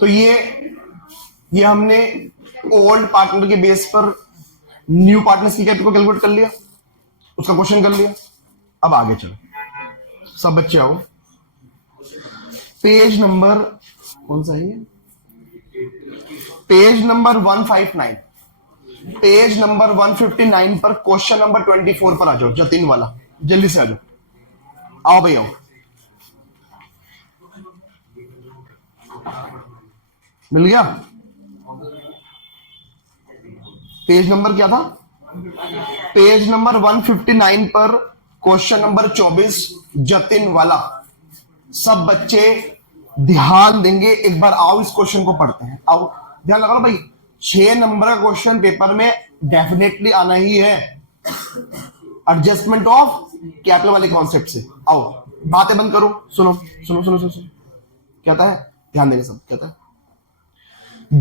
तो ये हमने ओल्ड पार्टनर के बेस पर न्यू पार्टनर्स की कैपिटल को कैलकुलेट कर लिया, उसका क्वेश्चन कर लिया। अब आगे चलो, सब बच्चे आओ, पेज नंबर कौन सा है, पेज नंबर 159, पेज नंबर 159 पर क्वेश्चन नंबर 24 पर आ जाओ, जतिन वाला, जल्दी से आ जाओ, आओ भाई आओ। मिल गया? पेज नंबर क्या था? पेज नंबर 159 पर क्वेश्चन नंबर 24 जतिन वाला। सब बच्चे ध्यान देंगे, एक बार आओ इस क्वेश्चन को पढ़ते हैं। आओ ध्यान लगाओ भाई, 6 नंबर का क्वेश्चन पेपर में डेफिनेटली आना ही है, एडजस्टमेंट ऑफ कैपिटल वाले कॉन्सेप्ट से। आओ बातें बंद करो, सुनो सुनो सुनो सुनो, कहता है, ध्यान देंगे सब। कहता है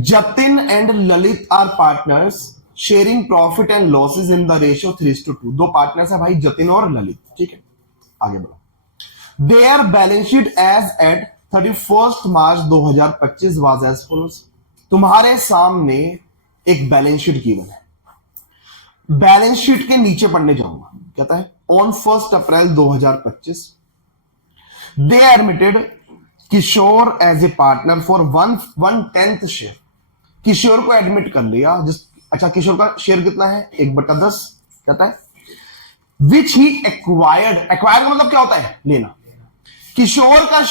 Jatin and Lalit are partners sharing profit and losses in the ratio 3:2। दो पार्टनर्स है भाई, जतिन और ललित, ठीक है। आगे बढ़ो। There balance sheet as at 31 March 2025 was as follows. तुम्हारे सामने एक बैलेंस शीट गिवन है, बैलेंस शीट के नीचे पढ़ने जाऊंगा। कहता है on 1 April 2025 they admitted Kishor as a partner for 1/10 share. Kishor को एडमिट कर लिया, जिस अच्छा किशोर का शेयर कितना है? 1/10। कहता है विच ही एक्वायर्ड, एक्वायर्ड का मतलब क्या होता है? लेना। किशोर का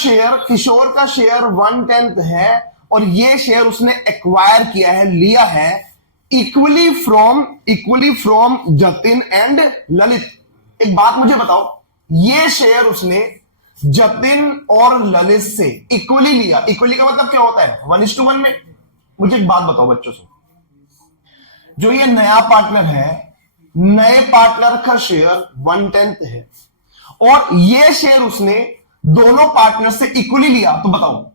शेयर 1/10 है और ये शेयर उसने एक्वायर किया है, लिया है equally from Jatin and Lalit. एक बात मुझे बताओ, ये शेयर उसने जतिन और ललित से इक्वली लिया। इक्वली का मतलब क्या होता है? 1:1 में। मुझे एक बात बताओ बच्चों से, जो ये नया पार्टनर है, नए पार्टनर का शेयर 1/10 है और ये शेयर उसने दोनों पार्टनर से इक्वली लिया, तो बताओ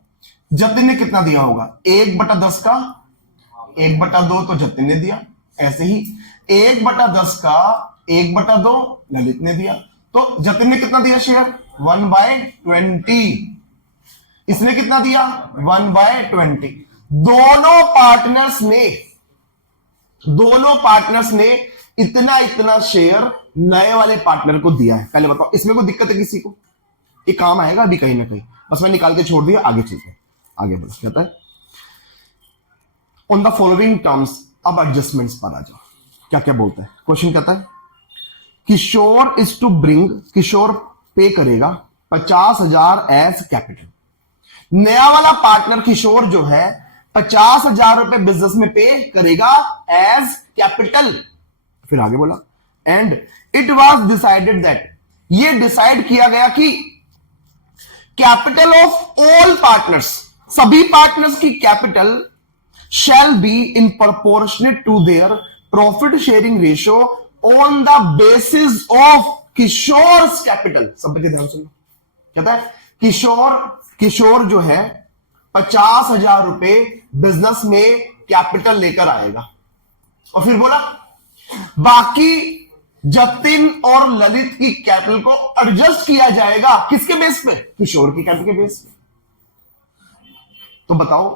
जतिन ने कितना दिया होगा? 1/10 का 1/2 तो जतिन ने दिया, ऐसे ही 1/10 का 1/2 ललित ने दिया। तो जतिन ने कितना दिया शेयर? 1/20। इसने कितना दिया? 1/20। दोनों पार्टनर्स ने इतना शेयर नए वाले पार्टनर को दिया है। पहले बताओ इसमें कोई दिक्कत है किसी को? ये काम आएगा अभी कहीं ना कहीं, बस मैं निकाल के छोड़ दिया। आगे चलते हैं, आगे बढ़ो। कहता है ऑन द फॉलोइंग टर्म्स। अब एडजस्टमेंट्स पर आ जाओ, क्या क्या बोलता है क्वेश्चन। कहता है किशोर इज टू ब्रिंग, किशोर पे करेगा 50,000 एज कैपिटल। नया वाला पार्टनर किशोर जो है 50,000 रुपए बिजनेस में पे करेगा एज कैपिटल। फिर आगे बोला and it was decided that, ये डिसाइड किया गया कि कैपिटल ऑफ ऑल पार्टनर्स, सभी पार्टनर्स की capital shall be in proportionate to their profit sharing ratio on the basis of Kishor's capital. सब बच्चे ध्यान सुनो। कहता है किशोर जो है 50,000 रुपए बिजनेस में कैपिटल लेकर आएगा और फिर बोला बाकी जतिन और ललित की कैपिटल को एडजस्ट किया जाएगा। किसके बेस पे? किशोर की कैपिटल के बेस पे। तो बताओ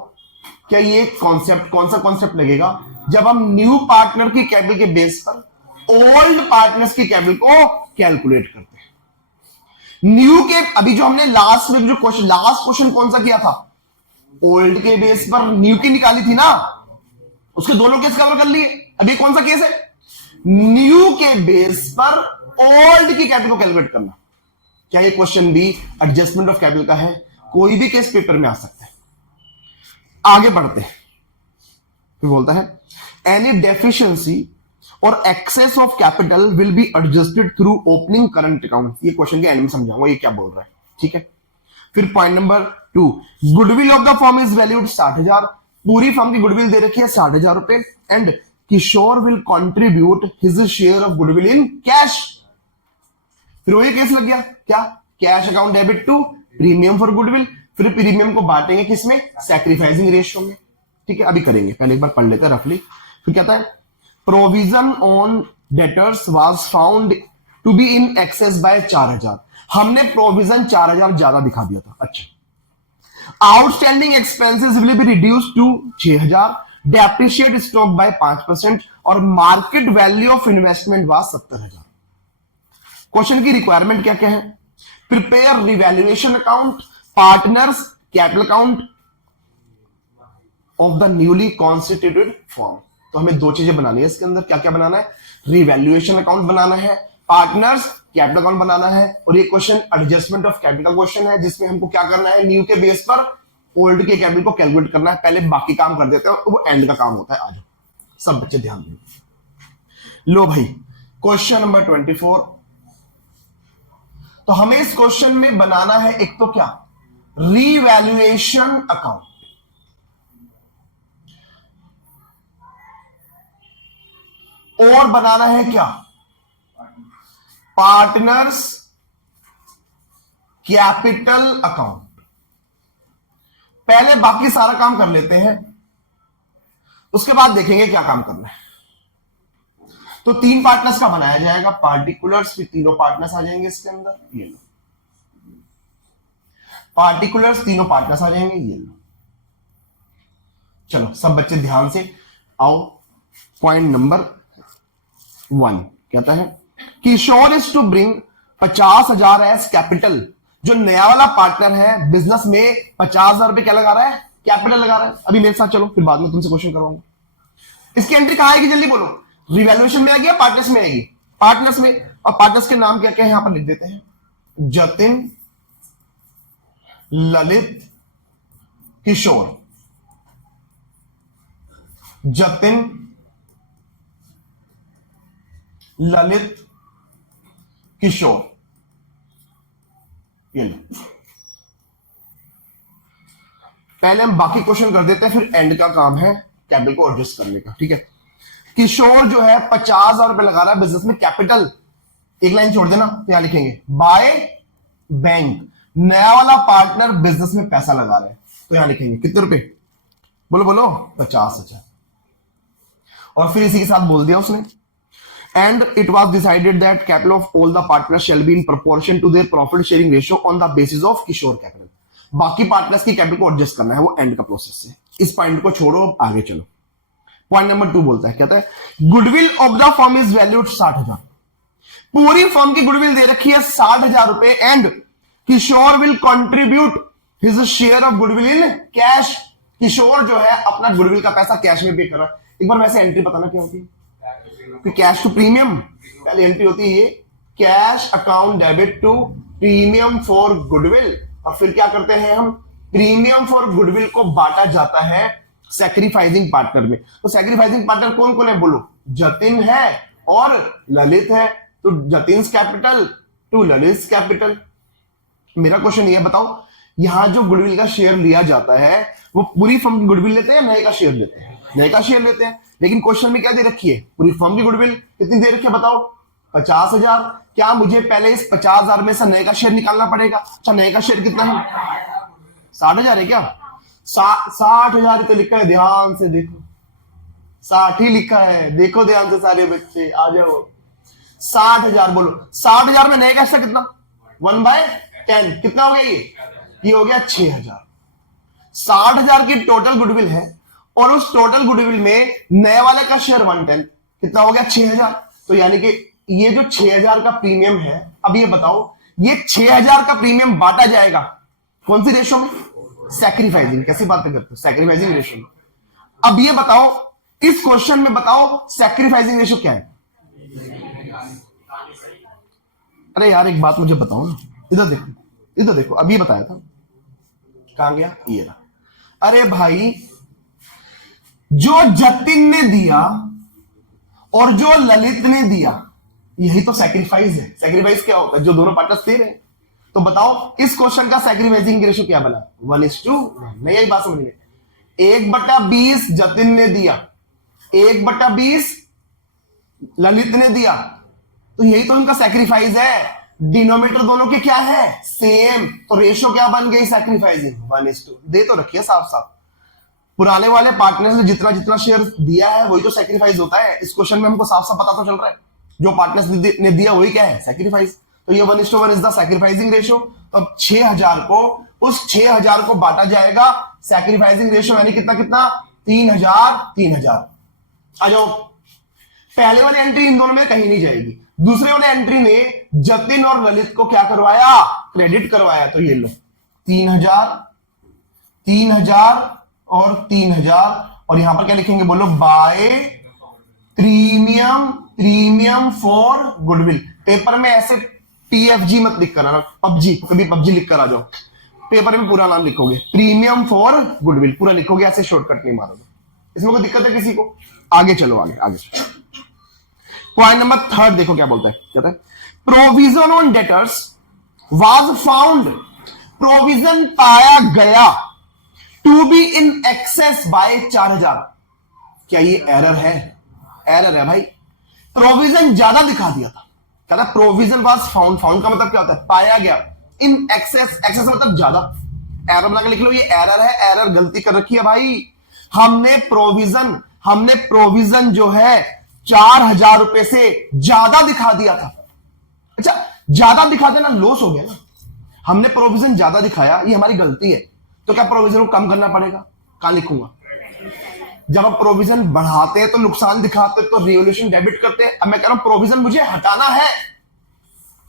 क्या ये कॉन्सेप्ट, कौन सा कॉन्सेप्ट लगेगा जब हम न्यू पार्टनर की कैपिटल के बेस पर ओल्ड पार्टनर्स की कैपिटल को कैलकुलेट करते हैं। न्यू के अभी जो हमने लास्ट क्वेश्चन कौन सा किया था? ओल्ड के बेस पर न्यू की निकाली थी ना, उसके दोनों केस कवर कर लिए। अभी कौन सा केस है? न्यू के बेस पर ओल्ड की कैपिटल को कैलकुलेट करना। क्या ये क्वेश्चन भी एडजस्टमेंट ऑफ कैपिटल का है? कोई भी केस पेपर में आ सकता है। आगे बढ़ते हैं, फिर बोलता है एनी डेफिशिएंसी और excess of capital will be adjusted through opening current account. ये क्वेश्चन के एंड में समझाऊंगा ये क्या बोल रहा है, ठीक है। फिर point number 2, goodwill of the firm is valued 60,000। पूरी फर्म की गुडविल दे रखी है 60,000 रुपए and Kishore will contribute his share of goodwill in cash. फिर वही केस लग गया, क्या? Cash account debit to premium for goodwill. फिर प्रीमियम को बांटेंगे किसमें? सैक्रिफाइसिंग रेशियो में, ठीक है। अभी करेंगे, पहले एक बार पढ़ लेते हैं रफली। फिर कहता है provision on debtors was found to be in excess by 4,000। हमने प्रोविजन 4000 ज्यादा दिखा दिया था। अच्छा, outstanding expenses will be reduce to 6000, depreciate stock by 5% और market value of investment was 70000। Question की रिक्वायरमेंट क्या क्या है? Prepare revaluation account, partners capital account of the newly constituted firm. तो हमें दो चीजें बनानी है इसके अंदर। क्या क्या बनाना है? रिवैल्यूएशन अकाउंट बनाना है, पार्टनर्स कैपिटल अकाउंट बनाना है, और ये question adjustment of capital question है, जिसमें हमको क्या करना है? न्यू के बेस पर ओल्ड के कैपिटल को कैलकुलेट करना है। पहले बाकी काम कर देते हैं, वो एंड का काम होता है। आज सब बच्चे ध्यान दें। लो भाई, क्वेश्चन नंबर 24। तो हमें इस क्वेश्चन में बनाना है एक तो क्या? रीवैल्यूएशन अकाउंट, और बनाना है क्या? Partners capital account. पहले बाकी सारा काम कर लेते हैं, उसके बाद देखेंगे क्या काम करना है। तो 3 पार्टनर्स का बनाया जाएगा, पार्टिकुलर्स, फिर तीनों पार्टनर्स आ जाएंगे इसके अंदर। ये लो, पार्टिकुलर्स, तीनों पार्टनर्स आ जाएंगे। ये लो, चलो सब बच्चे ध्यान से आओ। पॉइंट नंबर 1 कहता है Kishor is to bring 50,000 as capital. जो नया वाला पार्टनर है बिजनेस में 50,000 रुपए क्या लगा रहा है? कैपिटल लगा रहा है। अभी मेरे साथ चलो, फिर बाद में तुमसे क्वेश्चन करवाऊंगा। इसकी एंट्री कहां आएगी? जल्दी बोलो। रिवैल्यूएशन में आएगी या पार्टनर्स में आएगी? पार्टनर्स में। और पार्टनर्स के नाम क्या क्या है यहां पर लिख देते हैं। जतिन, ललित, किशोर। जतिन, ललित, किशोर। ये लो, पहले हम बाकी क्वेश्चन कर देते हैं, फिर एंड का काम है कैपिटल को एडजस्ट करने का। ठीक है, किशोर जो है 50,000 रुपए लगा रहा है बिजनेस में कैपिटल। एक लाइन छोड़ देना, यहां लिखेंगे बाय बैंक। नया वाला पार्टनर बिजनेस में पैसा लगा रहा है, तो यहां लिखेंगे कितने रुपए? बोलो बोलो, 50,000। और फिर इसी के साथ बोल दिया उसने, and it was decided that capital of all the partners shall be in proportion to their profit sharing ratio on the basis of Kishore capital। बाकी पार्टनर्स की कैपिटल को एडजस्ट करना है, वो एंड का प्रोसेस है। इस पॉइंट को छोड़ो, अब आगे चलो। पॉइंट नंबर 2 बोलता है, कहता है goodwill of the firm is valued 60,000। पूरी फर्म की गुडविल दे रखी है 60,000 रुपए, and Kishore will contribute his share of goodwill in cash. Kishor जो है अपना गुडविल का पैसा कैश में पे कर रहा है। एक बार वैसे एंट्री बताना क्या होती है? कैश टू प्रीमियम पहले एंट्री होती है, ये cash account debit to premium for goodwill. और फिर क्या करते हैं हम? प्रीमियम फॉर गुडविल को बांटा जाता है सैक्रिफाइसिंग पार्टनर में। तो सैक्रिफाइसिंग पार्टनर कौन कौन है? बोलो। जतिन है और ललित है, तो Jatin capital to Lalit capital. मेरा क्वेश्चन ये बताओ, यहां जो गुडविल का शेयर लिया जाता है वो पूरी फर्म की गुडविल लेते हैं या नए का शेयर लेते हैं? नए का शेयर लेते हैं। लेकिन क्वेश्चन में क्या दे रखी है? पूरी फर्म की गुडविल। कितनी दे रखी है बताओ? 50,000। क्या मुझे पहले इस 50,000 में से नए का शेयर निकालना पड़ेगा? अच्छा, नए का शेयर कितना है? 60,000 है क्या? 60,000 तो लिखा है, ध्यान से देखो, 60 ही लिखा है। देखो ध्यान से सारे बच्चे, आ जाओ। 60,000 बोलो। 60,000 में नए का हिस्सा कितना? 1/10। कितना हो गया ये हो गया 6,000। 60,000 की टोटल गुडविल है, और उस टोटल गुडविल में नए वाले का शेयर 1/10। कितना हो गया? 6,000। तो यानी कि ये जो 6,000 का प्रीमियम है, अब ये बताओ, ये 6,000 का प्रीमियम बांटा जाएगा कौन सी रेशो में? सैक्रिफाइसिंग। कैसी बातें करते हो? सैक्रिफाइसिंग रेशो में। अब ये बताओ, इस क्वेश्चन में बताओ सैक्रिफाइसिंग रेशो क्या है? अरे यार एक बात मुझे बताओ ना, इधर देखो, इधर देखो, अभी बताया था, कहां गया? ये रहा। अरे भाई, जो जतिन ने दिया और जो ललित ने दिया, यही तो सैक्रिफाइस है। सैक्रिफाइस क्या होता है? जो दोनों पार्टनर्स दे रहे हैं। तो बताओ इस क्वेश्चन का सैक्रिफाइसिंग रेशो क्या बना? 1:1। नहीं आई बात समझ में? 1/20 जतिन ने दिया, 1/20 ललित ने दिया, तो यही तो इनका सैक्रिफाइस है। डिनोमिनेटर दोनों के क्या है? सेम। तो रेशो क्या बन गई? सैक्रिफाइसिंग 1:2। दे तो रखिए साफ साफ। पुराने वाले पार्टनर ने जितना जितना शेयर दिया है वही तो सैक्रिफाइस होता है। इस क्वेश्चन में हमको साफ साफ पता तो चल रहा है, जो पार्टनर्स ने दिया वही क्या है? सैक्रिफाइस। तो ये 1:1 इज द सैक्रिफाइसिंग रेशियो। तो अब 6000 को, उस 6000 को बांटा जाएगा सैक्रिफाइसिंग रेशियो यानी कितना कितना 3000। आ जाओ, पहले वाली एंट्री इन दोनों में कहीं नहीं जाएगी। दूसरे वाले एंट्री ने जतिन और ललित को क्या करवाया, क्रेडिट करवाया। तो ये लो 3000 और 3000, और यहां पर क्या लिखेंगे बोलो, by premium for goodwill. Paper में ऐसे PFG मत लिख कर आना, पबजी, कभी पबजी लिख कर आ जाओ, पेपर में पूरा नाम लिखोगे, प्रीमियम फॉर गुडविल पूरा लिखोगे, ऐसे शॉर्टकट नहीं मारोगे। इसमें कोई दिक्कत है किसी को? आगे चलो, आगे पॉइंट नंबर 3 देखो क्या बोलता है, कहता है provision on debtors was found, provision पाया गया to be in excess by 4000। क्या ये एरर है? एरर है भाई, प्रोविजन ज्यादा दिखा दिया था। कहता प्रोविजन वाज फाउंड, फाउंड का मतलब क्या होता है, पाया गया, इन एक्सेस, एक्सेस मतलब ज्यादा। एरर बना के लिख लो, ये एरर है, एरर गलती कर रखी है भाई। हमने प्रोविजन जो है 4000 रुपए से ज्यादा दिखा दिया था। अच्छा, ज्यादा दिखा देना लॉस हो गया ना, हमने प्रोविजन ज्यादा दिखाया, ये हमारी गलती है। तो क्या प्रोविजन को कम करना पड़ेगा? कहां लिखूंगा? जब हम प्रोविजन बढ़ाते हैं तो नुकसान दिखाते हैं, तो रिवोल्यूशन डेबिट करते हैं। अब मैं कह रहा हूं प्रोविजन मुझे हटाना है,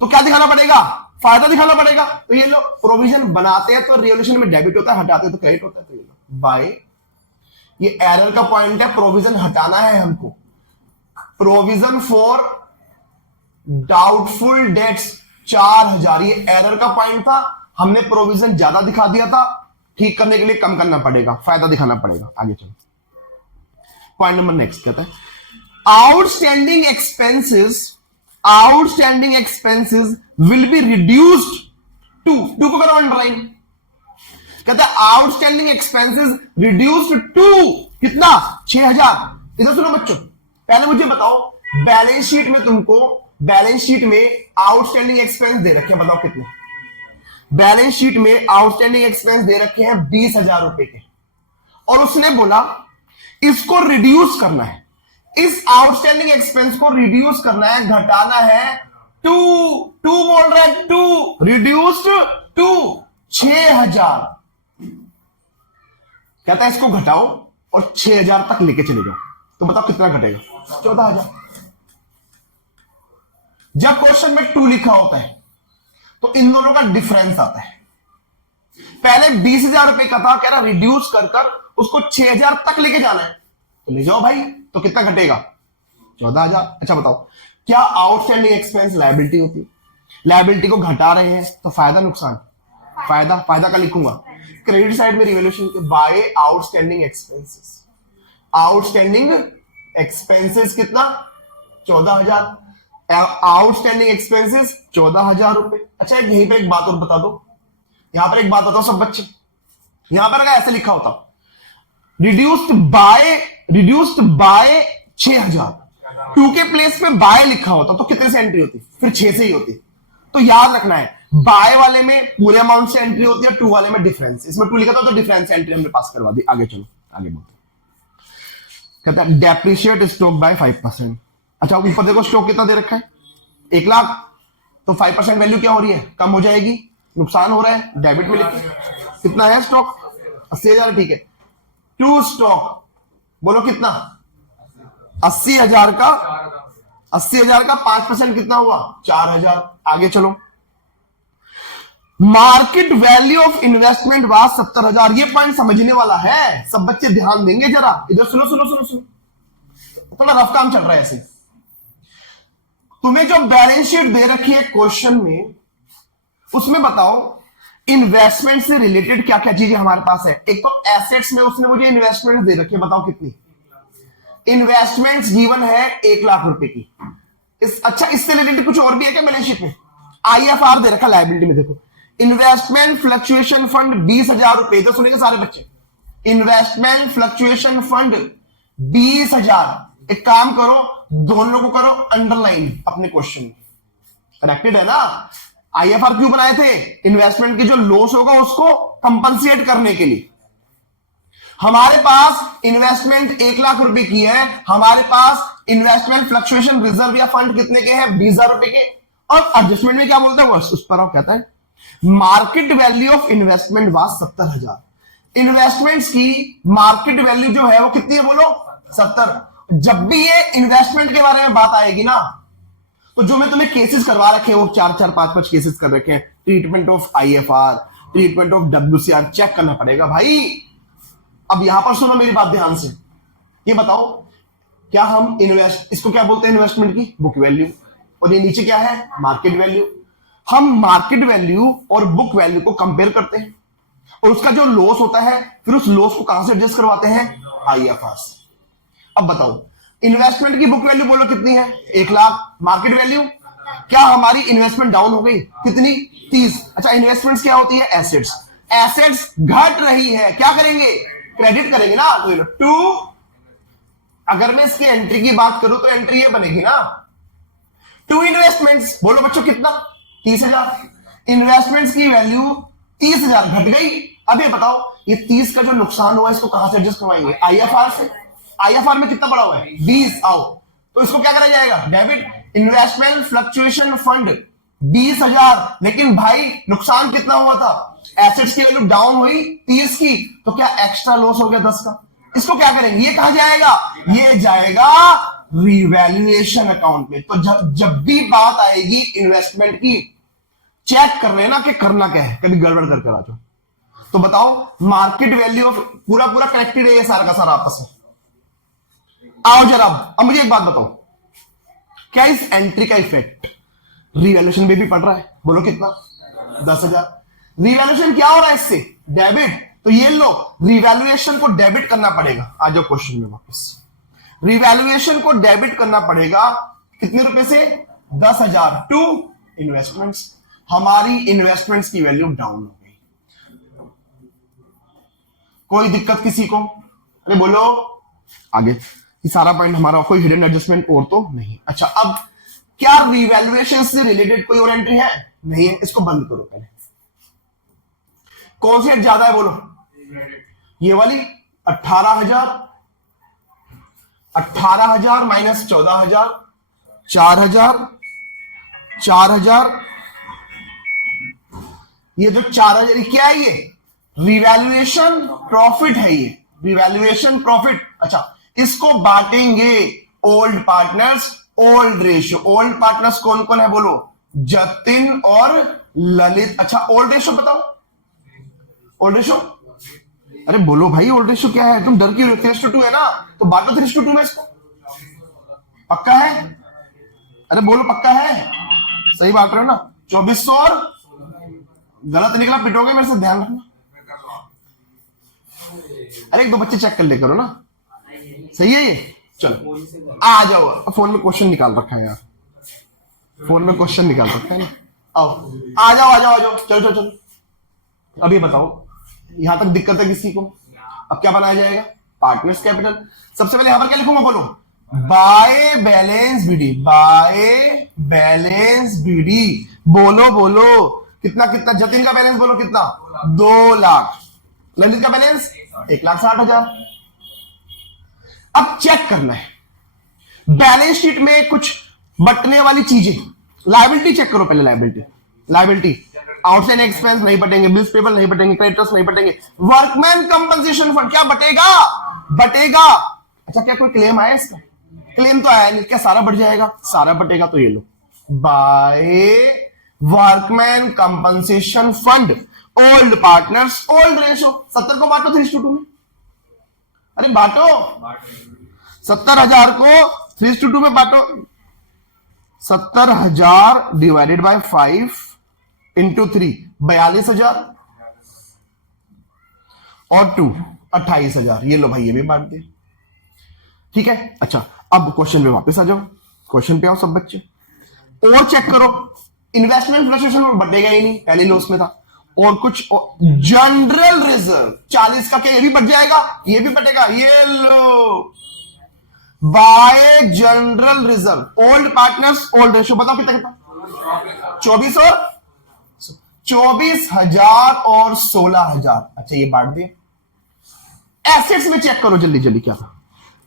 तो क्या दिखाना पड़ेगा? फायदा दिखाना पड़ेगा। तो ये लो, प्रोविजन बनाते हैं तो रिवोल्यूशन में डेबिट होता है, हटाते हैं तो क्रेडिट होता है। तो ये लो बाय, ये एरर का पॉइंट है, प्रोविजन हटाना है हमको। प्रोविजन फॉर डाउटफुल डेट्स 4000, ये एरर का पॉइंट था, हमने प्रोविजन ज्यादा दिखा दिया था, ठीक करने के लिए कम करना पड़ेगा, फायदा दिखाना पड़ेगा। आगे चलो, पॉइंट नंबर नेक्स्ट कहता है outstanding expenses will be reduced to को करो अंडरलाइन। कहता है आउटस्टैंडिंग एक्सपेंसेस रिड्यूस्ड टू कितना, 6000। इधर सुनो बच्चों, पहले मुझे बताओ, बैलेंस शीट में आउटस्टैंडिंग एक्सपेंस दे रखे हैं, बताओ कितने? बैलेंस शीट में आउटस्टैंडिंग एक्सपेंस दे रखे हैं 20,000 रुपए के, और उसने बोला इसको रिड्यूस करना है, इस आउटस्टैंडिंग एक्सपेंस को रिड्यूस करना है, घटाना है। टू बोल रहा है, टू रिड्यूस्ड टू 6000। कहता है इसको घटाओ और 6000 तक लेके चले जाओ। तो बताओ कितना घटेगा? 14,000। जब क्वेश्चन में 2 लिखा होता है तो इन दोनों का डिफरेंस आता है। पहले 20,000 रुपए का था, कह रहा रिड्यूस कर उसको 6000 तक लेके जाना है, तो ले जाओ भाई। तो कितना घटेगा? 14,000। अच्छा बताओ, क्या आउटस्टैंडिंग एक्सपेंस लायबिलिटी होती? लायबिलिटी को घटा रहे हैं तो फायदा नुकसान? फायदा का लिखूंगा क्रेडिट साइड में रिवोल्यूशन के बाय आउटस्टैंडिंग एक्सपेंसेस कितना? 14,000। आउटस्टैंडिंग एक्सपेंसेस 14,000 रुपए। अच्छा यहीं पे एक बात और बता दो, यहां पर एक बात बताओ सब बच्चे, यहां पर अगर ऐसे लिखा होता रिड्यूस्ड बाय 6,000, 2 के प्लेस पे बाय लिखा होता तो कितने से एंट्री होती? फिर 6 से ही होती। तो याद रखना है, बाय वाले में पूरे अमाउंट से एंट्री होती है, 2 वाले में डिफरेंस। इसमें 2 लिखा था तो डिफरेंस एंट्री हमने पास करवा दी। आगे चलो, आगे बोलते। कहता है डेप्रिशिएट स्टॉक बाय 5%। अच्छा ऊपर देखो स्टॉक कितना दे रखा है, 1 लाख, तो 5% वैल्यू क्या हो रही है? कम हो जाएगी, नुकसान हो रहा है, डेबिट में लिखिए। कितना है स्टॉक? 80,000, ठीक है। टू स्टॉक बोलो कितना? 80,000 का 5% कितना हुआ? 4,000। आगे चलो, market value of investment was 70,000। ये पॉइंट समझने वाला है, सब बच्चे ध्यान देंगे जरा। इधर सुनो, थोड़ा रफ काम चल रहा है ऐसे। तुम्हें जो बैलेंस शीट दे रखी है क्वेश्चन में, उसमें बताओ इन्वेस्टमेंट से रिलेटेड क्या क्या चीजें हमारे पास है। एक तो एसेट्स में उसने मुझे इन्वेस्टमेंट दे रखी है, बताओ कितनी? इन्वेस्टमेंट्स गिवन है 1 लाख रुपए की। अच्छा इससे रिलेटेड कुछ और भी है क्या बैलेंस शीट में? IFR दे रखा लायबिलिटी में, देखो इन्वेस्टमेंट फ्लक्चुएशन फंड 20,000 रुपए। तो सुनेंगे सारे बच्चे, इन्वेस्टमेंट फ्लक्चुएशन फंड 20,000। एक काम करो, दोनों को करो अंडरलाइन अपने क्वेश्चन में। कनेक्टेड है ना? IFR क्यों बनाए थे? इन्वेस्टमेंट की जो लॉस होगा उसको कंपनसेट करने के लिए। हमारे पास इन्वेस्टमेंट 1 लाख रुपए की है, हमारे पास इन्वेस्टमेंट फ्लक्चुएशन रिजर्व या फंड कितने के हैं? 20,000 रुपए के। और एडजस्टमेंट में क्या बोलता है वो उस पर आप कहता है market value of investment was 70,000। Investments की मार्केट वैल्यू जो है वो कितनी है बोलो 70। जब भी ये इन्वेस्टमेंट के बारे में बात आएगी ना तो जो मैं तुम्हें केसेस करवा रखे हैं वो 4-4 5-5 केसेस कर रखे हैं, treatment of IFR, treatment of WCR check करना पड़ेगा भाई। अब यहां पर सुनो मेरी बात ध्यान से, ये बताओ क्या हम इसको क्या बोलते हैं इन्वेस्टमेंट की बुक वैल्यू, और ये नीचे क्या है मार्केट वैल्यू। हम मार्केट वैल्यू और बुक वैल्यू को कंपेयर करते हैं और उसका जो लॉस होता है फिर उस लॉस को कहां से एडजस्ट करवाते हैं IFR से। अब बताओ इन्वेस्टमेंट की बुक वैल्यू बोलो कितनी है 1 लाख, मार्केट वैल्यू क्या हमारी इन्वेस्टमेंट डाउन हो गई कितनी 30। अच्छा इन्वेस्टमेंट्स क्या होती है एसेट्स, एसेट्स घट रही है क्या करेंगे क्रेडिट करेंगे ना। तो टू अगर मैं इसकी एंट्री की बात करूं तो एंट्री ये बनेगी ना टू इन्वेस्टमेंट्स, बोलो बच्चों कितना 30,000। इन्वेस्टमेंट्स की वैल्यू 30,000 घट गई। अब ये बताओ ये 30 का जो नुकसान हुआ इसको कहां से एडजस्ट करवाएंगे IFR से। IFR में कितना पड़ा हुआ है 20। आओ तो इसको क्या करा जाएगा डेबिट। इन्वेस्टमेंट फ्लक्चुएशन फंड 20,000, लेकिन भाई नुकसान कितना हुआ था एसेट्स की वैल्यू डाउन हुई 30 की, तो क्या एक्स्ट्रा लॉस हो गया 10 का। इसको क्या करेंगे ये कहा जाएगा ये जाएगा रिवैल्यूएशन अकाउंट में। तो जब भी बात आएगी इन्वेस्टमेंट की चेक कर लेना कि करना क्या है, कभी गड़बड़ करके आ जाओ। तो बताओ मार्केट वैल्यू ऑफ पूरा कनेक्टेड है ये सारा का सारा आपस में। आओ जरा अब मुझे एक बात बताओ क्या इस एंट्री का इफेक्ट रिवैल्यूएशन में भी पड़ रहा है, बोलो कितना 10,000। रिवैल्यूएशन क्या हो रहा है इससे डेबिट, तो ये लो रिवैल्यूएशन को डेबिट करना पड़ेगा। आ जाओ क्वेश्चन में वापस, रिवैल्यूएशन को डेबिट करना पड़ेगा कितने रुपए से 10,000 टू इन्वेस्टमेंट्स। हमारी इन्वेस्टमेंट्स की वैल्यू डाउन हो गई, कोई दिक्कत किसी को, अरे बोलो आगे। ये सारा पॉइंट हमारा कोई हिडन एडजस्टमेंट और तो नहीं। अच्छा अब क्या रिवैल्यूएशन से रिलेटेड कोई और एंट्री है नहीं है, इसको बंद करो पहले। कौन सी ज्यादा है बोलो ये वाली 18,000 माइनस 14,000 4,000 ये जो 4,000 क्या है ये रिवैल्यूएशन प्रॉफिट है, ये रिवैल्यूएशन प्रॉफिट। अच्छा इसको बांटेंगे old partners old ratio. Old partners कौन कौन है बोलो जतिन और ललित। अच्छा ओल्ड रेशियो बताओ, ओल्ड रेशियो अरे बोलो भाई ओल्ड रेशियो क्या है, तुम डर क्यों 3:2 है ना, तो बांटो 3:2 में इसको। पक्का है, अरे बोलो पक्का है, सही बात रहे हो ना। 2400 और गलत निकला पिटोगे मेरे से, ध्यान रखना। अरे एक दो बच्चे चेक कर ले करो ना, सही है ये। चलो आ जाओ, फोन में क्वेश्चन निकाल रखा है यार, फोन में क्वेश्चन निकाल रखा है ना। आओ आ जाओ चलो चलो। अब ये बताओ यहां तक दिक्कत है किसी को, अब क्या बनाया जाएगा पार्टनर्स कैपिटल। सबसे पहले यहां पर क्या लिखूंगा बोलो by balance bd, by balance bd. बोलो कितना जतिन का बैलेंस बोलो कितना 2 लाख, ललित का बैलेंस 1,60,000। अब चेक करना है बैलेंस शीट में कुछ बटने वाली चीजें। लायबिलिटी चेक करो पहले, लायबिलिटी आउटस्टैंडिंग एक्सपेंस नहीं बटेंगे, बिल्स पेबल नहीं बटेंगे, क्रेडिटर्स नहीं बटेंगे, वर्कमैन कंपनसेशन फंड क्या बटेगा। अच्छा क्या कोई क्लेम आया इसका, क्लेम तो आया नहीं, क्या सारा बढ़ जाएगा, सारा बटेगा। तो ये लो by workman compensation fund old partners old ratio. 70 को बांटो 3:2 में, अरे बांटो 70,000 को 3:2 में बांटो। 70,000 डिवाइडेड बाय 5 इंटू 3 42,000 और 2 28,000। ये लो भाई ये भी बांट दे, ठीक है। अच्छा अब क्वेश्चन में वापस आ जाओ, क्वेश्चन पे आओ सब बच्चे और चेक करो। इन्वेस्टमेंट फ्लक्चुएशन बढ़ेगा ही नहीं, पहले लॉस में था। और कुछ जनरल रिजर्व 40 का क्या ये भी बढ़ जाएगा, ये भी बढ़ेगा। ये लो by general reserve old partners old ratio बताओ कितना 24 और 24,000 और 16,000। अच्छा ये बांट दिए। एसेट्स में चेक करो जल्दी क्या था,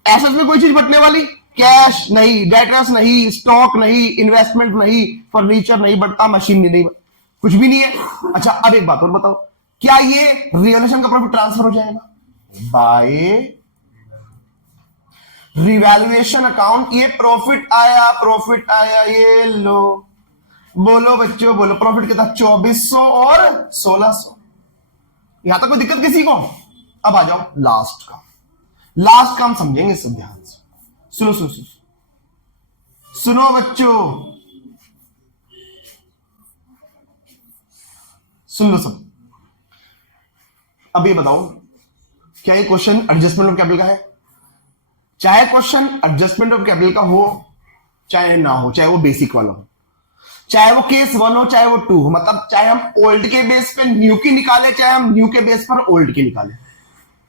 एसेट्स में कोई चीज बटने वाली कैश नहीं, डेटर्स नहीं, स्टॉक नहीं, इन्वेस्टमेंट नहीं, फर्नीचर नहीं बढ़ता, मशीनरी नहीं, कुछ भी नहीं है। अच्छा अब एक बात और बताओ, क्या ये रिवैल्यूएशन का प्रॉफिट ट्रांसफर हो जाएगा बाय रिवैल्यूएशन अकाउंट? ये प्रॉफिट आया, ये लो, बोलो बच्चों बोलो, प्रॉफिट कितना? 2400 और 1600। यहां तक कोई दिक्कत किसी को? अब आ जाओ लास्ट का हम समझेंगे सब ध्यान से। सुनो सुनो सुनो सुनो बच्चों, सुन लो सब। अब ये बताओ, क्या ये क्वेश्चन एडजस्टमेंट ऑफ कैपिटल का है? चाहे क्वेश्चन एडजस्टमेंट ऑफ कैपिटल का हो चाहे ना हो, चाहे वो बेसिक वाला हो, चाहे वो केस 1 हो चाहे वो 2 हो, मतलब चाहे हम ओल्ड के बेस पे न्यू की निकाले, चाहे हम न्यू के बेस पर ओल्ड की निकाले,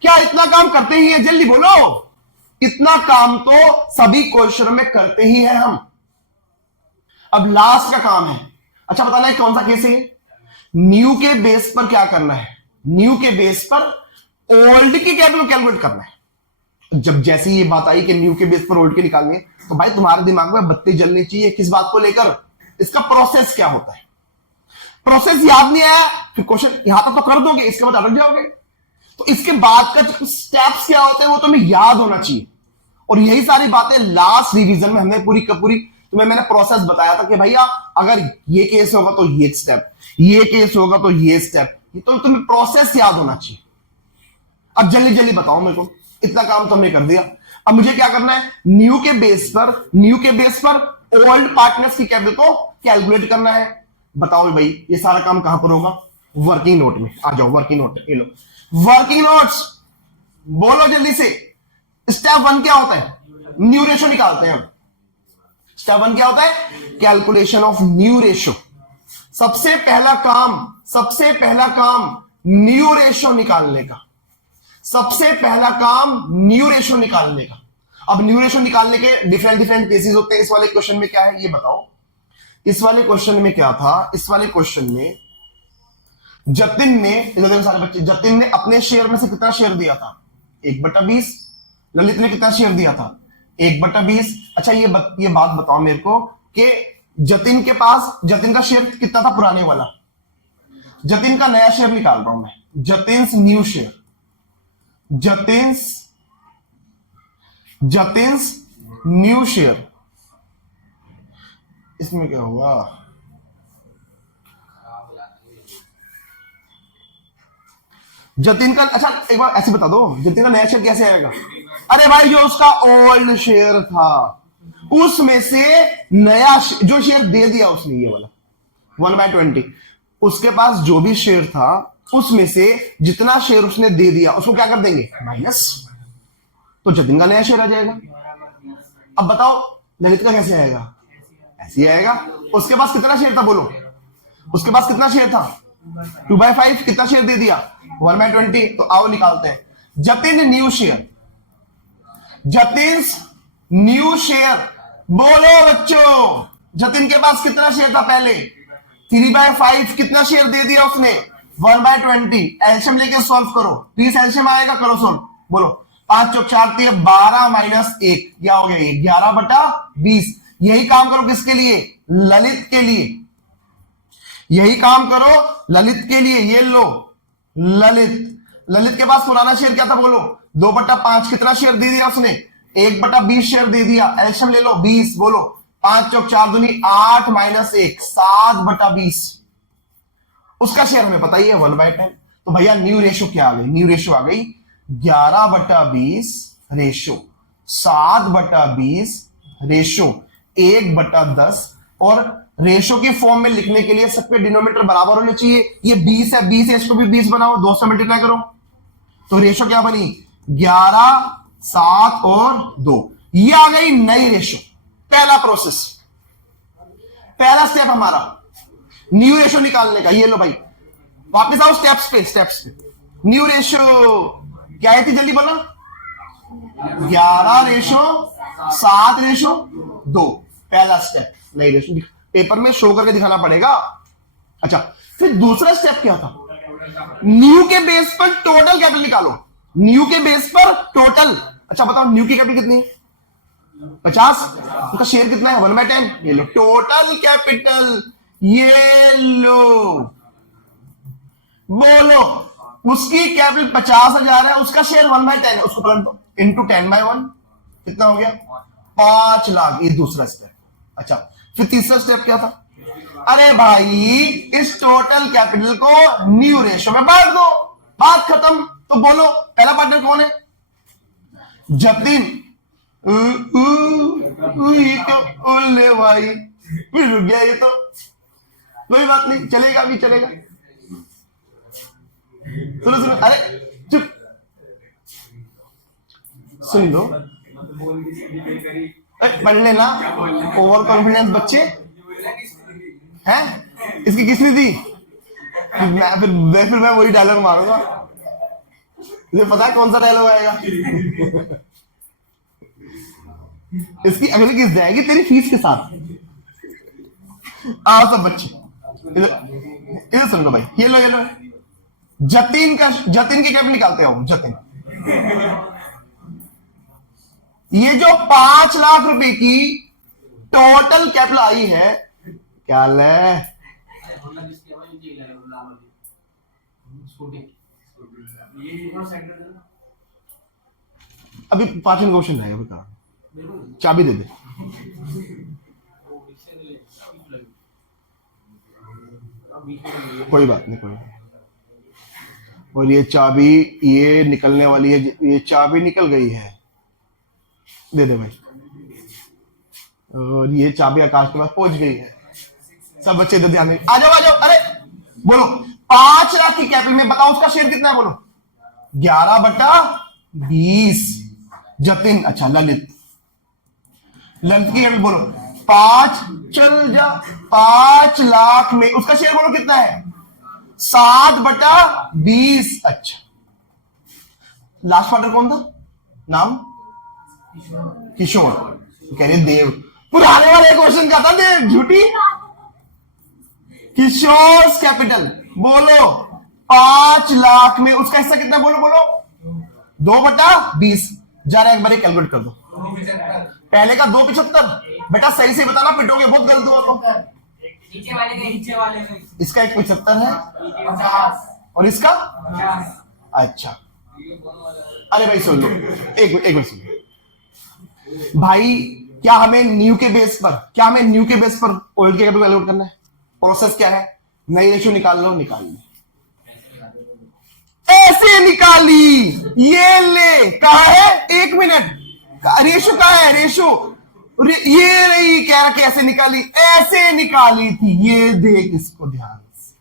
क्या इतना काम करते ही है? जल्दी बोलो, इतना काम तो सभी क्वेश्चन में करते ही है हम। अब लास्ट का काम है, अच्छा बताना है कौन सा केस है? न्यू के बेस पर क्या करना है? न्यू के बेस पर ओल्ड की कैपिटल कैलकुलेट करना है। जब जैसे ये बात आई कि न्यू के बेस पर ओल्ड के निकालने, तो भाई तुम्हारे दिमाग में बत्ती जलनी चाहिए, किस बात को लेकर? इसका प्रोसेस क्या होता है। प्रोसेस याद नहीं आया, फिर क्वेश्चन यहां तक तो कर दोगे, इसके बाद अटक जाओगे। तो इसके बाद का स्टेप्स क्या होते हैं वो तुम्हें याद होना चाहिए। और यही सारी बातें लास्ट रिवीजन में हमने पूरी तुम्हें मैंने प्रोसेस बताया था कि भैया अगर ये केस होगा तो ये स्टेप, ये केस होगा तो ये स्टेप, तो तुम्हें प्रोसेस याद होना चाहिए। अब जल्दी जल्दी बताओ मेरे को, इतना काम तो हमने कर दिया। अब मुझे क्या करना है? न्यू के बेस पर ओल्ड पार्टनर्स की कैपिटल को कैलकुलेट करना है। बताओ भाई ये सारा काम कहां पर होगा? वर्किंग नोट में। आ जाओ वर्किंग नोट, ये लो वर्किंग नोट्स, बोलो जल्दी से। स्टेप 1 क्या होता है? न्यू रेशो निकालते हैं हम। स्टेप 1 क्या होता है? Calculation of new ratio. सबसे पहला काम न्यू रेशो निकालने का। सबसे पहला काम न्यू रेशो निकालने का। अब न्यू रेशो निकालने के डिफरेंट केसेस होते हैं। इस वाले क्वेश्चन में क्या है ये बताओ? इस वाले क्वेश्चन में क्या था? इस वाले क्वेश्चन में जतिन ने, देखो सारे बच्चे, जतिन ने अपने शेयर में से कितना शेयर दिया था? 1/20। ललित ने कितना शेयर दिया था? 1/20। अच्छा ये बात बताओ मेरे को कि जतिन के पास, जतिन का शेयर कितना था पुराने वाला? जतिन का नया शेयर निकाल रहा हूं मैं, जतिन्स new share, Jatin's new share. इसमें क्या हुआ? जतिन का, अच्छा एक बार ऐसे बता दो, जतिन का नया शेयर कैसे आएगा? अरे भाई जो उसका ओल्ड शेयर था उसमें से नया जो शेयर दे दिया उसने, ये वाला 1/20, उसके पास जो भी शेयर था उसमें से जितना शेयर उसने दे दिया उसको क्या कर देंगे? माइनस। तो जतिन का नया शेयर आ जाएगा। अब बताओ ललित का कैसे आएगा? ऐसे आएगा। उसके पास कितना शेयर था बोलो? उसके पास कितना शेयर था? 2/5। कितना शेयर दे दिया? 1/20। तो आओ निकालते हैं। Jatin new share, Jatin's new share, बोलो बच्चों जतिन के पास कितना शेयर था पहले? 3/5। कितना शेयर दे दिया उसने? 1/20। एल्शियम लेके सॉल्व करो, 30 एल्शियम आएगा, करो सॉल्व। बोलो 5 चौक 4 12 माइनस 1 क्या हो गया? ये 11/20। यही काम करो किसके लिए? ललित के लिए। यही काम करो ललित के लिए। ये लो ललित के पास पुराना शेयर क्या था बोलो? 2/5। कितना शेयर दे दिया उसने? 1/20 शेयर दे दिया। एल्शियम ले लो 20। बोलो 5 चौक 4 दूनी 8 माइनस 1 7/20। उसका शेयर हमें पता ही है 1/10। तो भैया न्यू रेशो क्या आ गई? न्यू रेशो आ गई 11/20 रेशो 7/20 रेशो 1/10। और रेशो की फॉर्म में लिखने के लिए सबके डिनोमिनेटर बराबर होने चाहिए। ये 20 है, 20 है, इसको भी 20 बनाओ, 2 से मल्टीप्लाई करो। तो रेशो क्या बनी? 11, 7 और 2। ये आ गई नई रेशो। पहला प्रोसेस, पहला स्टेप हमारा न्यू रेशो निकालने का। ये लो भाई वापस आओ स्टेप्स पे। न्यू रेशो क्या है थी? जल्दी बोलो। 11/7/2। पहला स्टेप नई रेशो पेपर में शो करके दिखाना पड़ेगा। अच्छा फिर दूसरा स्टेप क्या था? न्यू के बेस पर टोटल कैपिटल निकालो। न्यू के बेस पर टोटल। अच्छा बताओ न्यू की कैपिटल कितनी है? 50, उसका शेयर कितना है 1/10। ये लो टोटल कैपिटल, ये लो बोलो उसकी कैपिटल 50,000 है, उसका शेयर 1/10 है, उसको पलट दो इंटू 10/1 कितना हो गया 5 लाख। ये दूसरा स्टेप। अच्छा फिर तीसरा स्टेप क्या था? अरे भाई इस टोटल कैपिटल को न्यू रेशो में बांट दो, बात खत्म। तो बोलो पहला पार्टनर कौन है? जतिन। ये तो ओले भाई फिर रुक गया, ये तो कोई बात नहीं, चलेगा अभी चलेगा। सुनो सुनो, अरे चुप सुन लो, पढ़ लेना। ओवर कॉन्फिडेंस बच्चे हैं, इसकी किसने दी? फिर मैं वही डायलॉग मारूंगा, मुझे पता है कौन सा डायलॉग आएगा। इसकी अगली किस्त जाएगी तेरी फीस के साथ। आओ सब बच्चे इधर सुन लो भाई, ये लो जतिन के कैपिटल निकालते हो। जतिन ये जो 5 लाख रुपए की टोटल कैपिटल आई है, क्या ले अभी 5 क्वेश्चन रहेगा, अभी करा चाबी दे दे। कोई बात नहीं, कोई बात। और ये चाबी ये निकलने वाली है, ये चाबी निकल गई है, दे दे भाई। और ये चाबी आकाश के पास पहुंच गई है। सब बच्चे इधर ध्यान दें, आ जाओ आ जाओ। अरे बोलो 5 लाख की कैपिटल में बताओ उसका शेयर कितना है? बोलो 11/20। जतिन, अच्छा ललित की कैपिटल बोलो 5, चल जा 5 लाख में उसका शेयर बोलो कितना है? 7/20। अच्छा लास्ट पार्टनर कौन था? नाम किशोर। कह रहे देव, पुराने वाले क्वेश्चन का था देव, झूठी। किशोर कैपिटल बोलो 5 लाख में उसका हिस्सा कितना? बोलो बोलो 2/20। जरा एक बार कैलकुलेट कर दो। पहले का 275। बेटा सही से बताना, पिटोगे बहुत गलत हुआ तो। नीचे वाले इसका 175 है और इसका 50। अच्छा अरे भाई सुन लो, एक मिनट सुन भाई। क्या हमें न्यू के बेस पर ओल्ड के कैपिटल कैलकुलेट करना है? प्रोसेस क्या है? नई रेशियो निकाल लो, निकाल लो, ऐसे निकाली। ये ले कहा है, 1 मिनट, रेशो कहा है? रेशो ये रही, कह रहा कैसे निकाली? ऐसे निकाली थी। ये देख इसको ध्यान से,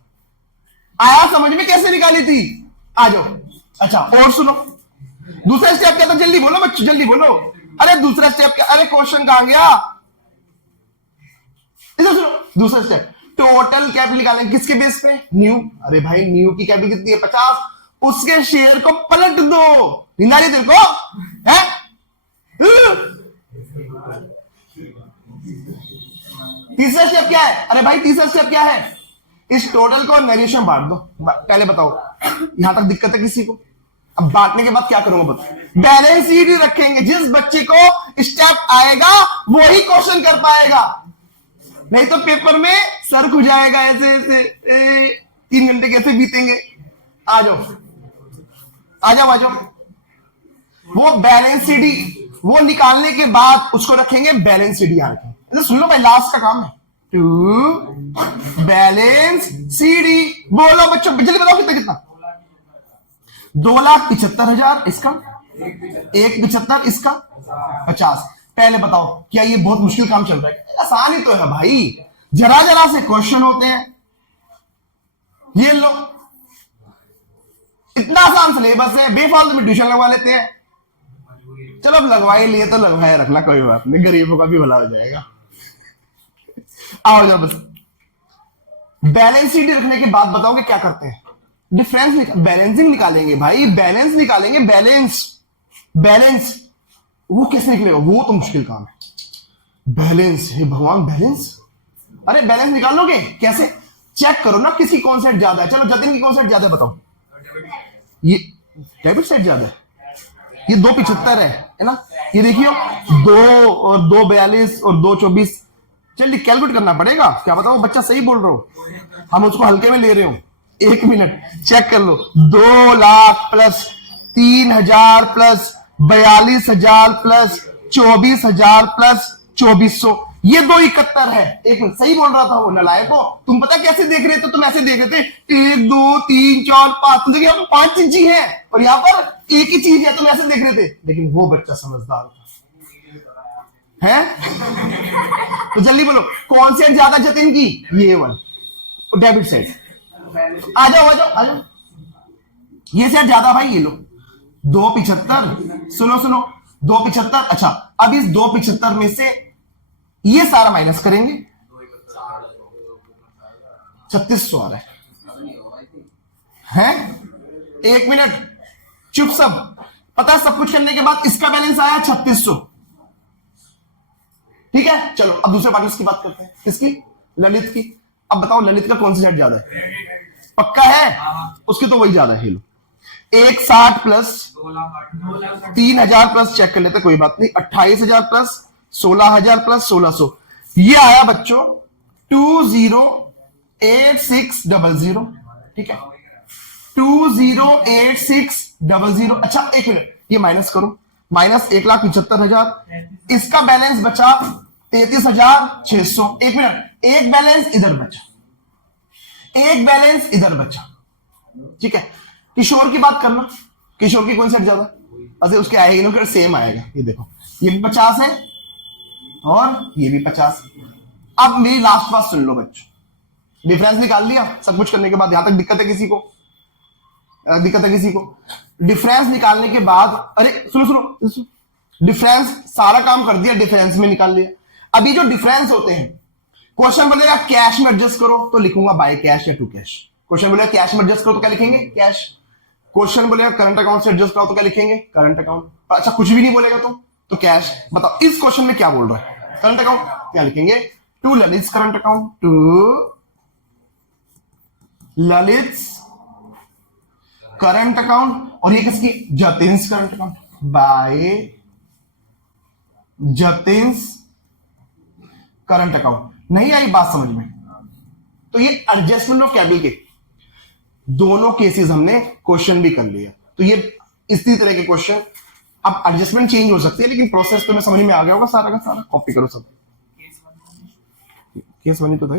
आया समझ में कैसे निकाली थी? आ जाओ। अच्छा और सुनो, दूसरा स्टेप क्या था? जल्दी बोलो बच्चों, जल्दी बोलो। अरे दूसरा स्टेप क्या? अरे क्वेश्चन कहां गया? इधर सुनो, दूसरा स्टेप टोटल कैपिटल निकालेंगे किसके बेस पे? न्यू। अरे भाई न्यू की कैपिटल कितनी है? 50। उसके शेयर को पलट दो। नींद आ रही तेरे को? है? तीसरा स्टेप क्या है? अरे भाई तीसरा स्टेप क्या है? इस टोटल को नरेशन में बांट दो। पहले बताओ यहां तक दिक्कत है किसी को? अब बांटने के बाद क्या करूंगा बताओ? बैलेंस शीट रखेंगे, जिस बच्चे को स्टेप आएगा वही क्वेश्चन कर पाएगा, नहीं तो पेपर में सर खुल जाएगा। ऐसे ऐसे 3 घंटे कैसे बीतेंगे? आ जाओ आ जाओ आ जाओ। वो बैलेंस शीट वो निकालने के बाद उसको रखेंगे बैलेंस शीट। यहां रखेंगे, सुन लो भाई, लास्ट का काम है। टू बैलेंस शीट बोलो बच्चों, जल्दी बताओ कितना कितना? 2,75,000 इसका, 1,75,000 इसका, 50। पहले बताओ क्या ये बहुत मुश्किल काम चल रहा है? आसान ही तो है भाई, जरा जरा से क्वेश्चन होते हैं। ये लो, इतना आसान सिलेबस है, बेफालतू में ट्यूशन लगवा लेते हैं। चलो अब लगवाए लिए तो लगवाए रखना, कोई बात नहीं, गरीबों का भी भला हो जाएगा। आओ जाओ बस। बैलेंस शीट रखने के बाद बताओ कि क्या करते हैं? डिफरेंस बैलेंसिंग निकालेंगे भाई, बैलेंस निकालेंगे। बैलेंस वो कैसे निकलेगा? वो तो मुश्किल काम है। बैलेंस, हे भगवान बैलेंस, अरे बैलेंस निकालोगे कैसे? चेक करो ना किसी कौन सेट ज्यादा है। चलो जतिन की कौन सेट ज्यादा है बताओ? ये डेबिट साइड ज्यादा है, ये 275 है ना। ये देखियो 2 और 2 42 और 2 24। चलिए कैलकुलेट करना पड़ेगा, क्या बताओ बच्चा सही बोल रहा हो, हम उसको हल्के में ले रहे हो। 1 मिनट चेक कर लो। 2 lakh plus 3,000 plus 42,000 plus 24,000 plus 2400, ये 271 है। 1 मिनट, सही बोल रहा था वो नलायक को। तुम पता कैसे देख रहे थे, तुम ऐसे देख रहे थे 1 2 3 4 5, तुम देखिए हम 5 चीजें हैं और यहाँ पर एक ही चीज है, तुम ऐसे देख रहे थे। लेकिन वो बच्चा समझदार था है। तो जल्दी बोलो कौन सी ज्यादा जतिन की, ये वाला डेबिट साइड। आ जाओ आ जाओ आ जाओ, ये सेट ज्यादा भाई, ये लो 275। सुनो सुनो 275। अच्छा अब इस 275 में से ये सारा माइनस करेंगे, 3600 आ रहा है। 1 मिनट चुप सब। पता है सब कुछ करने के बाद इसका बैलेंस आया 3600। ठीक है चलो अब दूसरे पार्टनर्स की बात करते हैं। किसकी? ललित की। अब बताओ ललित का कौन सा सेट ज्यादा है? पक्का है उसकी तो वही ज्यादा है। लो 160 प्लस 3,000 प्लस, चेक कर लेते कोई बात नहीं, 28,000 प्लस 16,000 प्लस 1600, ये आया बच्चों 208600। ठीक है 208600। अच्छा 1 मिनट ये माइनस करो, माइनस 1,75,000। इसका बैलेंस बचा 33,600। 1 मिनट, एक बैलेंस इधर बचा, एक बैलेंस इधर बचा। ठीक है किशोर की बात करना, किशोर की कौन सेट ज्यादा? अच्छा उसके आएगा ना सेम आएगा। ये देखो ये भी 50 है और ये भी 50। अब मेरी लास्ट बात सुन लो बच्चों, डिफरेंस निकाल लिया सब कुछ करने के बाद। यहां तक दिक्कत है किसी को? दिक्कत है किसी को? डिफरेंस निकालने के बाद, अरे सुनो सुनो, डिफरेंस सारा काम कर दिया, डिफरेंस में निकाल लिया। अभी जो डिफरेंस होते हैं, क्वेश्चन बोलेगा कैश में एडजस्ट करो तो लिखूंगा बाय कैश या टू कैश। क्वेश्चन बोलेगा कैश में एडजस्ट करो तो क्या लिखेंगे? कैश। क्वेश्चन बोलेगा करंट अकाउंट से एडजस्ट करो तो क्या लिखेंगे? Current account. अच्छा कुछ भी नहीं बोलेगा तो कैश। बताओ इस क्वेश्चन में क्या बोल रहा है? करंट अकाउंट, क्या लिखेंगे? To Lalit current account, to Lalit current account. और ये किसकी? Jatin's current account, by Jatin's current account. नहीं आई बात समझ में? तो ये एडजस्टमेंट ऑफ कैपिटल के दोनों केसेस हमने क्वेश्चन भी कर लिया। तो ये इसी तरह के क्वेश्चन, अब एडजस्टमेंट चेंज हो सकती है लेकिन प्रोसेस तो मैं समझ में आ गया होगा सारा का सारा। कॉपी करो सब, केस बनी तो था।